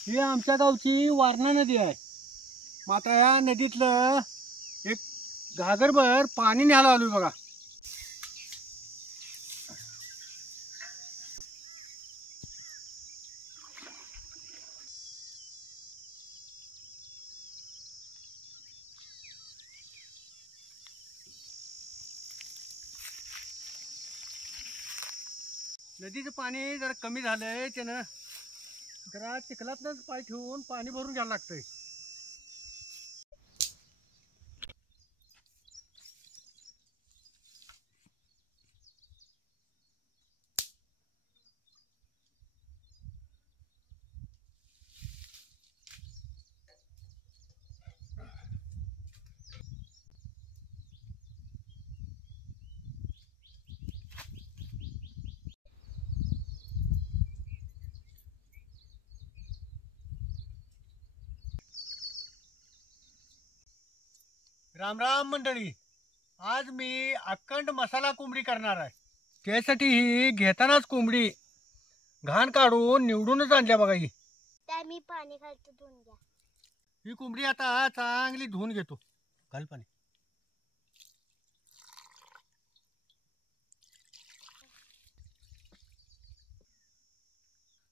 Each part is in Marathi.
ही आमच्या गावची वारणा नदी आहे. मग आता या नदीतलं एक घागरभर पाणी न्यायला आलोय बघा. नदीचं पाणी जरा कमी झालंय, त्यानं जरा चिखलातच पाय ठेवून पाणी भरून घ्यायला लागतंय. राम राम मंडळी, आज मी अखंड मसाला कोंबडी करणार आहे. त्यासाठी ही घेतानाच कोंबडी घाण काढून निवडूनच आणल्या बघा. ही त्या मी पाणी घालतो, धुवून घ्या. ही कोंबडी आता चांगली धुवून घेतो. घाल पाणी.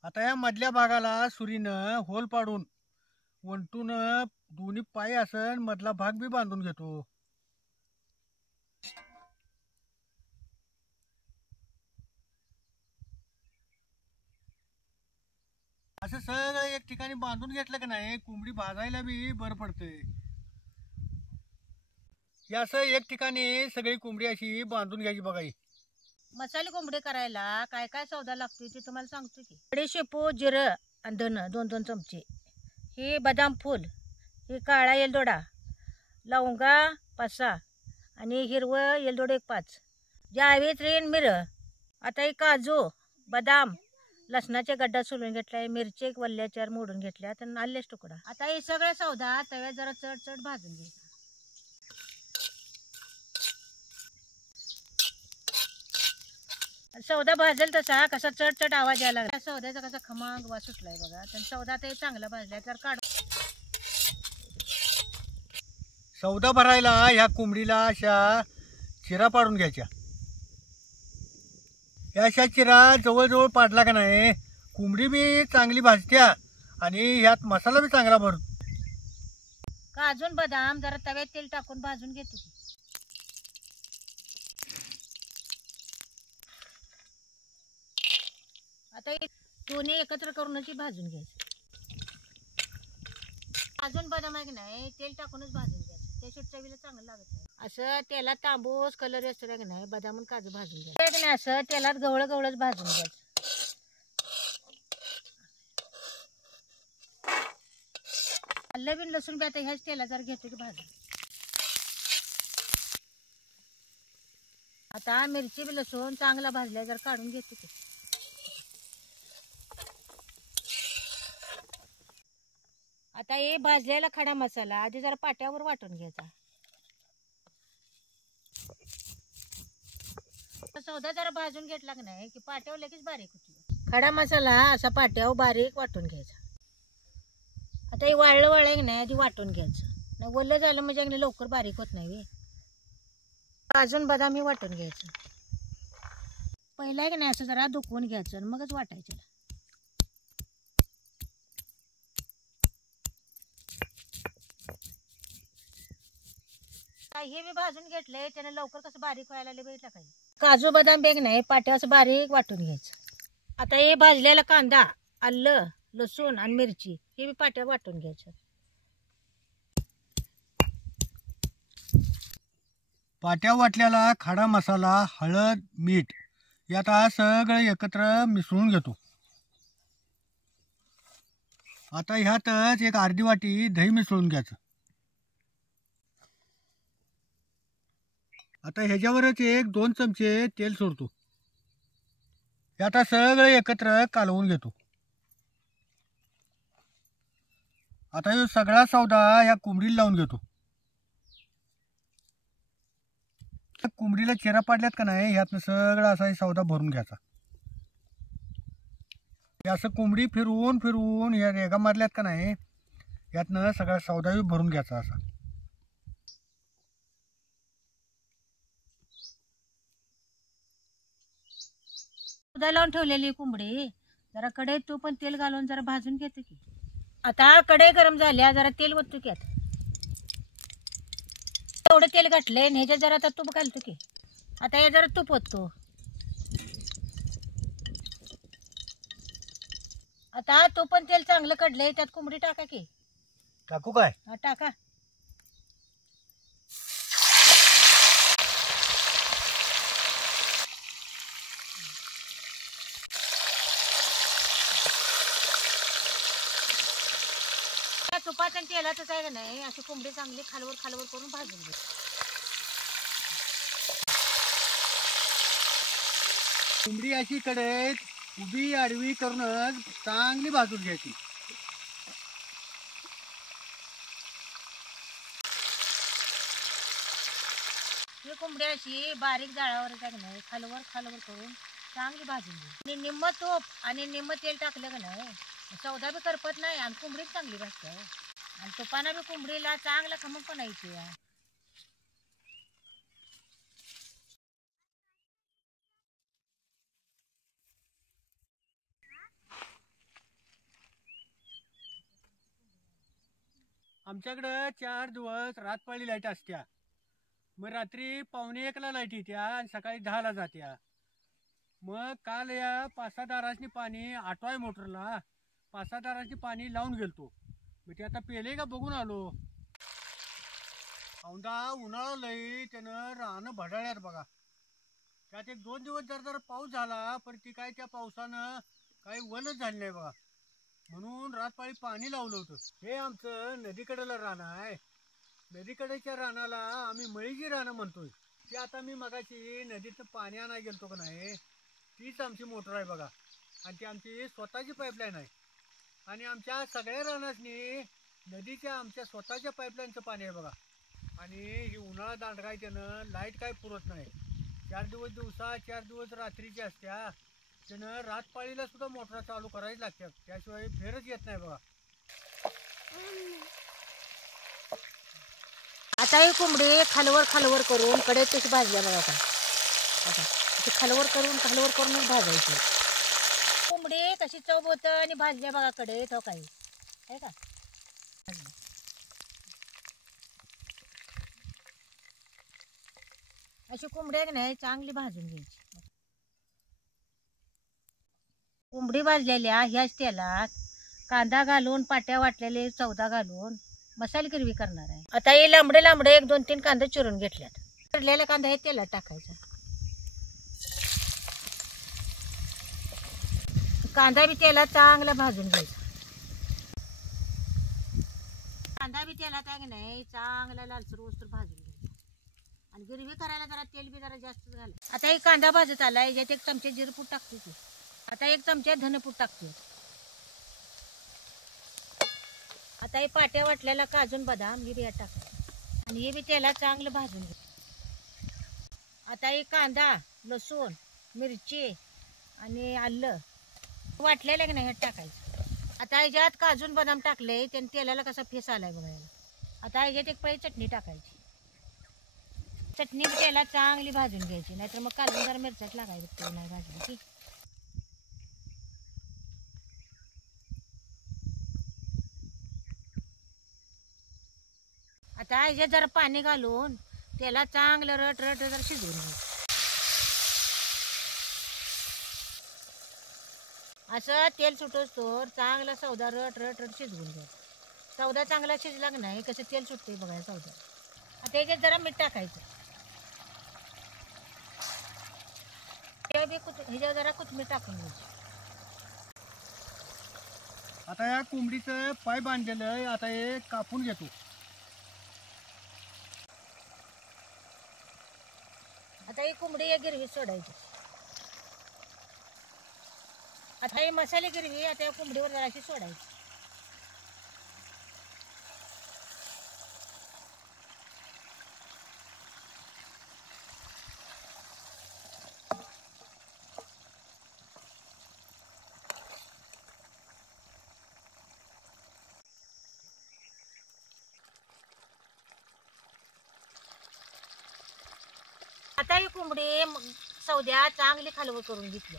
आता या मधल्या भागाला सुरीनं होल पाडून वंटून दोन्ही पाय असन मधला भाग बी बांधून घेतो. असं सगळं एक ठिकाणी बांधून घेतलं का नाही, कोंबडी भाजायला बी बरं पडतंय. हे असं एक ठिकाणी सगळी कोंबडी अशी बांधून घ्यायची बघा. ही मसाले कोंबडी करायला काय काय सौदा लागतोय ते तुम्हाला सांगतो की. बडीशेपू, जिरं आणि धन 2-2 चमचे, हे बदाम फूल, हे काळा येलदोडा, लवंगा 5-6 आणि हिरवं येलदोडे 5, जावित्री मिरं. आता हे काजू, बदाम, लसणाच्या गड्डा सोलून घेतलाय, मिरची वल्ल्या 4 मोडून घेतल्या, तर आल्याच तुकडा. आता हे सगळे सौदा तव्यात जरा चढ भाजून घ्यायचा. सौदा भाजेल तसा कसा चढ आवाज यायला लागला. सौद्याचा कसा खमांग वास सुटलाय बघा. तर सौदा ते चांगला भाजलाय तर काढ. सौदा भरायला ह्या कोंबडीला अशा चिरा पाडून घ्यायच्या. या अशा चिरा जवळजवळ पाडला का नाही, कोंबडी बी चांगली भाजत्या आणि ह्यात मसाला बी चांगला भरतो. काजून बदाम जरा तव्यात तेल टाकून भाजून घेतो. आता दोन्ही एकत्र करूनच भाजून घ्यायचं. काजून बदाम आहे की नाही तेल टाकूनच भाजून घ्यायचं, त्याशिवाय चवीला चांगलं लागत नाही. असं तेलात तांबूस कलर असतो की नाही, बदाम आणि काजू भाजून घ्यायचं की नाही. असं तेलात गवळच भाजून घ्यायचं. आलं बिन लसूण बी आता ह्याच तेलात जर घेतो की भाजून. आता मिरची बी लसूण चांगला भाजलाय जर काढून घेतो की. आता हे भाजलेला खडा मसाला आधी जरा पाट्यावर वाटून घ्यायचा. सौदा जरा भाजून घेतला की नाही की पाट्यावर लगेच बारीक होती. खडा मसाला असा पाट्यावर बारीक वाटून घ्यायचा. आता हे वाळलं की नाही आधी वाटून घ्यायचं, नाही वल्लं झालं म्हणजे लवकर बारीक होत नाही. काजून बदाम हे वाटून घ्यायचं पहिला की नाही. असं जरा दुखवून घ्यायचं मगच वाटायचं. हे बी भाजून घेतलंय, त्याने लवकर कसं बारीक व्हायला बघितलं काही. काजू बदाम बेग नाही पाट्या असं बारीक वाटून घ्यायचं. आता हे भाजलेला कांदा, आलं, लसूण आणि मिरची हे बी पाट्या वाटून घ्यायचं. पाट्या वाटल्याला खडा मसाला, हळद, मीठ यात सगळं एकत्र मिसळून घेतो. आता ह्यातच एक अर्धी वाटी दही मिसळून घ्यायचं. आता ह्याच्यावरच 1-2 चमचे तेल सोडतो. हे आता सगळं एकत्र कालवून घेतो. आता हे सगळा सौदा ह्या कोंबडीला लावून घेतो. कोंबडीला चिरा पाडल्यात का नाही, ह्यातनं सगळा असा सौदा भरून घ्यायचा. हे असं कोंबडी फिरवून फिरवून या रेगा मारल्यात का नाही, यातनं सगळा सौदावी भरून घ्यायचा असा. सौदा लावून ठेवलेली कोंबडी जरा कढईत तूप पण तेल घालून जरा भाजून घेते की. आता कढई गरम झाल्या, जरा तेल ओततो की. आता एवढं तेल घातलंय आणि ह्याच्यात जरा आता तूप घालतो की. आता हे जरा तूप ओततो. आता तूप पण तेल चांगलं काढलंय, त्यात कोंबडी टाका की. टाकू काय? हा टाका. त्या तुपात आणि तेलातच आहे का नाही, अशी कोंबडी चांगली खालवर खालवर करून भाजून घे. कोंबडी अशी कढईत उभी आडवी करूनच चांगली भाजून घ्यायची. ही कोंबडी अशी बारीक जाळावर आहे का नाही, खालवर खालवर करून चांगली भाजून घे. आणि निम्म तूप आणि निम्म तेल टाकलं का नाही, सौदा बी करपत नाही आणि कोंबडी चांगली भाजते. आणि तुपानं बी कोंबडीला चांगला खमकपणा येते. आमच्याकडं 4 दिवस रातपाळी लाईट असत्या. मग रात्री 1:45ला लाईट येत्या आणि सकाळी 10ला जात्या. मग काल या 5-6 दारासनी पाणी आटवाय मोटरला 5-6 दारासनी पाणी लावून गेलतो. मग ते आता पेले का बघून आलो. औंधा उन्हाळा लई, त्यानं रानं भडाळ्यात बघा. त्यात 1-2 दिवस जर पाऊस झाला, पण ती काय त्या पावसानं काही वलच झाली नाही बघा. म्हणून रातपाळी पाणी लावलं होतं. हे आमचं नदीकडेला रान आहे. नदीकडेच्या रानाला आम्ही मळीची रानं म्हणतोय. ती आता मी मगाशी नदीतनं पाणी आणायला गेलतो का नाही, तीच आमची मोटर आहे बघा. आणि ती आमची स्वतःची पाईपलाईन आहे. आणि आमच्या सगळ्या रानासनी नदीच्या आमच्या स्वतःच्या पाईपलाईनचं पाणी आहे बघा. आणि ही उन्हाळा दांडगाय त्यानं लाईट काय पुरत नाही. 4 दिवस दिवसा 4 दिवस रात्रीची असत्या. त्यानं रातपाळीला सुद्धा मोटरा चालू करायची लागतात, त्याशिवाय फेरच येत नाही बघा. आता ही कोंबडी खालवर खालवर करून कढईत तशी भाजल्या बघा. आता अशी खालवर करूनच भाजायची. कोंबडी कशी चव होतं आणि भाजल्या बघा कढईत. हो काही आहे का. अशी कोंबडी आहे नाही, चांगली भाजून घ्यायची. कोंबडी भाजलेल्या ह्याच तेलात कांदा घालून पाट्या वाटलेले चौदा घालून मसाले गिरवी करणार आहे. आता हे लांबडे लांबडे 1-2-3 कांदे चिरून घेतल्यात. चिरलेला कांदा हे तेलात टाकायचा. कांदा बी तेलात चांगला भाजून घ्यायचा. कांदा बी तेलात आहे की नाही चांगला लालसर वस्तू भाजून घ्यायचा. आणि गिरवी करायला जरा तेल बी जरा जास्तच घालायचं. आता हे कांदा भाजत आलाय, याच्यात 1 चमचे जिरपूड टाकतो की. आता 1 चमचा धनपूड टाकतो. आता हे पाट्या वाटलेला काजून बदाम हे बिया टाकायचं. आणि हे बी तेलात चांगलं भाजून घ्यायचं. आता हे कांदा, लसूण, मिरची आणि आलं वाटलेलं की नाही ह्यात टाकायचं. आता ह्याच्यात काजून बदाम टाकले, त्याने तेलाला कसा फेस आलाय बघायला. आता ह्याच्यात 1 पळी चटणी टाकायची. चटणी बी तेलात चांगली भाजून घ्यायची, नाहीतर मग कालवून जरा मिरच्यात लागायचं नाही भाजली की. आता ह्याच्यात जरा पाणी घालून त्याला चांगलं रट जरा शिजवून घ्यायचं. असं तेल सुटोस तर चांगला सौदा रट शिजवून घ्यायचं. सौदा चांगला शिजला की नाही कसं तेल सुटते बघायला सौदा. आता ह्याच्यात जरा मीठ टाकायचं. ह्याच्यावर जरा कोथिंबीर टाकून घ्यायची. आता या कोंबडीचं पाय बांधलेलं आता हे कापून घेतो. आता ही कोंबडी या गिरवीत सोडायची. आता ही मसाले गिरवी आता या कोंबडीवर जराशी सोडायची. आता ही कोंबडी सौद्या चांगली खालवर करून घेतली.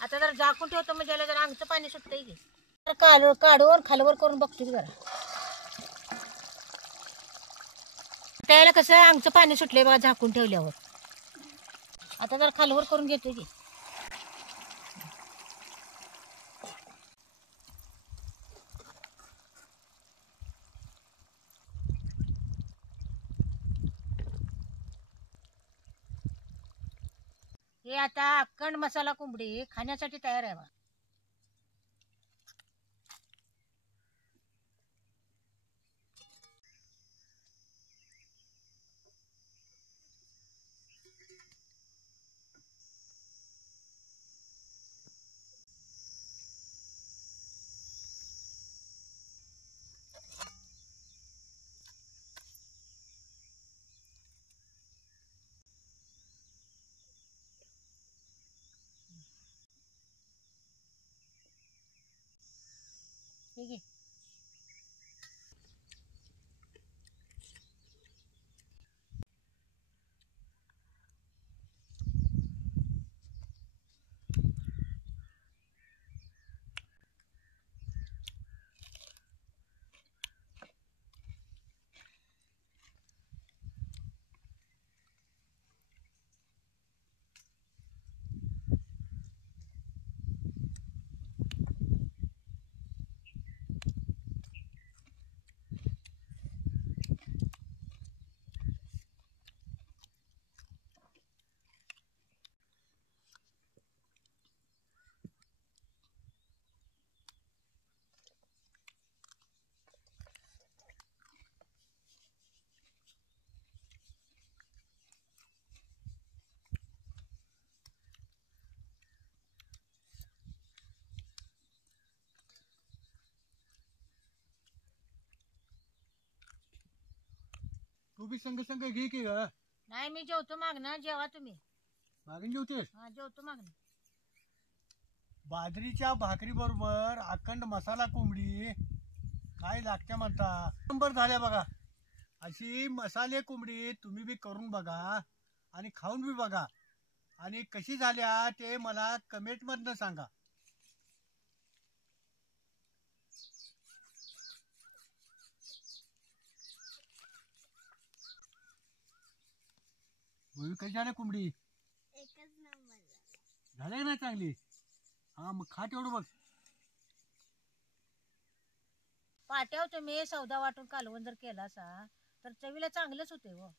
आता जर झाकून ठेवतो म्हणजे याला जरा अंगचं पाणी सुटतंय की. तर काढून खालवर करून बघतो की जरा. त्याला कसं अंगचं पाणी सुटलंय बघा झाकून ठेवल्यावर. आता जरा खालवर करून घेतो की. हे आता अक्कंड मसाला कोंबडी खाण्यासाठी तयार आहे बा. ठीक आहे. तू बी संग संग घे की ग. नाही मी जेवतो मागणं. जेवा तुम्ही. मागून जेवतेस. हा जेवतो मागणं. बाजरीच्या भाकरी बरोबर अखंड मसाला कोंबडी काय लागते म्हणता. नंबर झाल्या बघा. अशी मसाले कोंबडी तुम्ही बी करून बघा आणि खाऊन बी बघा आणि कशी झाल्या ते मला कमेंट मधनं सांगा. मूवी कशी झाल्या कोंबडी. एकच नंबर. झाल्या ना चांगली. हा मग खा तेवढं बघ. पाट्यावर तुम्ही सौदा वाटून कालवण जर केला असा तर चवीला चांगलंच होते हो.